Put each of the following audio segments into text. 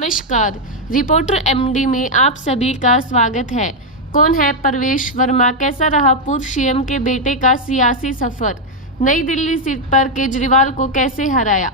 नमस्कार, reporter MD में आप सभी का स्वागत है। कौन है परवेश वर्मा, कैसा रहा पूर्व सीएम के बेटे का सियासी सफर, नई दिल्ली सीट पर केजरीवाल को कैसे हराया,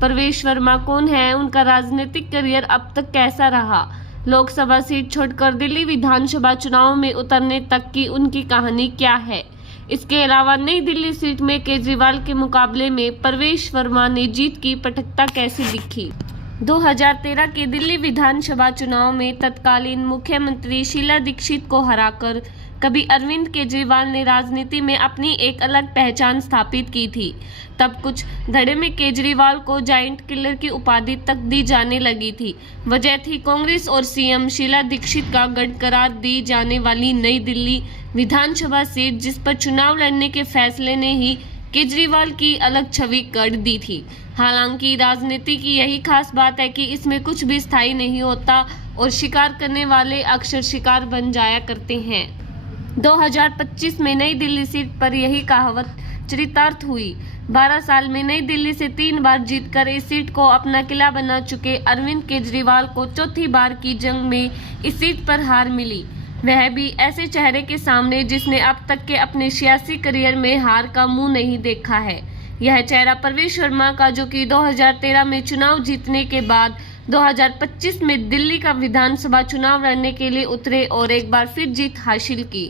परवेश वर्मा कौन है, उनका राजनीतिक करियर अब तक कैसा रहा, लोकसभा सीट छोड़कर दिल्ली विधानसभा चुनाव में उतरने तक की उनकी कहानी क्या है। इसके अलावा नई दिल्ली सीट में केजरीवाल के मुकाबले में परवेश वर्मा ने जीत की पटकथा कैसे दिखी। 2013 के दिल्ली विधानसभा चुनाव में तत्कालीन मुख्यमंत्री शीला दीक्षित को हराकर कभी अरविंद केजरीवाल ने राजनीति में अपनी एक अलग पहचान स्थापित की थी। तब कुछ धड़े में केजरीवाल को जायंट किलर की उपाधि तक दी जाने लगी थी। वजह थी कांग्रेस और सीएम शीला दीक्षित का गढ़ करार दी जाने वाली नई दिल्ली विधानसभा सीट, जिस पर चुनाव लड़ने के फैसले ने ही केजरीवाल की अलग छवि कर दी थी। हालांकि राजनीति की यही खास बात है कि इसमें कुछ भी स्थायी नहीं होता और शिकार करने वाले अक्सर शिकार बन जाया करते हैं। 2025 में नई दिल्ली सीट पर यही कहावत चरितार्थ हुई। 12 साल में नई दिल्ली से 3 बार जीतकर इस सीट को अपना किला बना चुके अरविंद केजरीवाल को चौथी बार की जंग में इस सीट पर हार मिली, वह भी ऐसे चेहरे के सामने जिसने अब तक के अपने सियासी करियर में हार का मुंह नहीं देखा है। यह चेहरा परवेश वर्मा का, जो कि 2013 में चुनाव जीतने के बाद 2025 में दिल्ली का विधानसभा चुनाव लड़ने के लिए उतरे और एक बार फिर जीत हासिल की।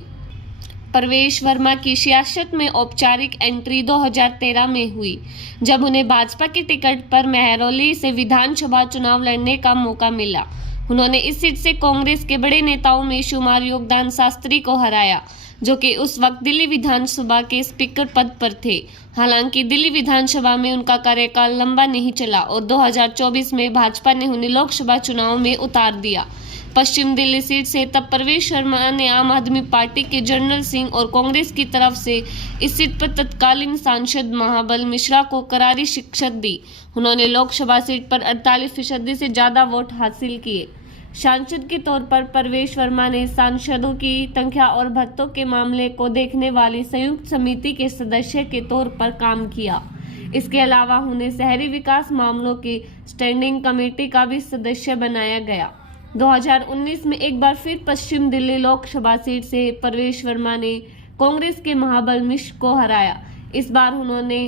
परवेश वर्मा की सियासत में औपचारिक एंट्री 2013 में हुई, जब उन्हें भाजपा की टिकट पर महरौली से विधानसभा चुनाव लड़ने का मौका मिला। उन्होंने इस सीट से कांग्रेस के बड़े नेताओं में शुमार योगदान शास्त्री को हराया, जो कि उस वक्त दिल्ली विधानसभा के स्पीकर पद पर थे। हालांकि दिल्ली विधानसभा में उनका कार्यकाल लंबा नहीं चला और 2024 में भाजपा ने उन्हें लोकसभा चुनाव में उतार दिया। पश्चिम दिल्ली सीट से तब परवेश वर्मा ने आम आदमी पार्टी के जनरल सिंह और कांग्रेस की तरफ से इस सीट पर तत्कालीन सांसद महाबल मिश्रा को करारी शिकस्त दी। उन्होंने लोकसभा सीट पर 48% से ज्यादा वोट हासिल किए। सांसद के तौर पर परवेश वर्मा ने सांसदों की संख्या और भत्तों के मामले को देखने वाली संयुक्त समिति के सदस्य के तौर पर काम किया। इसके अलावा उन्हें शहरी विकास मामलों की स्टैंडिंग कमेटी का भी सदस्य बनाया गया। 2019 में एक बार फिर पश्चिम दिल्ली लोकसभा सीट से परवेश वर्मा ने कांग्रेस के महाबल मिश्र को हराया। इस बार उन्होंने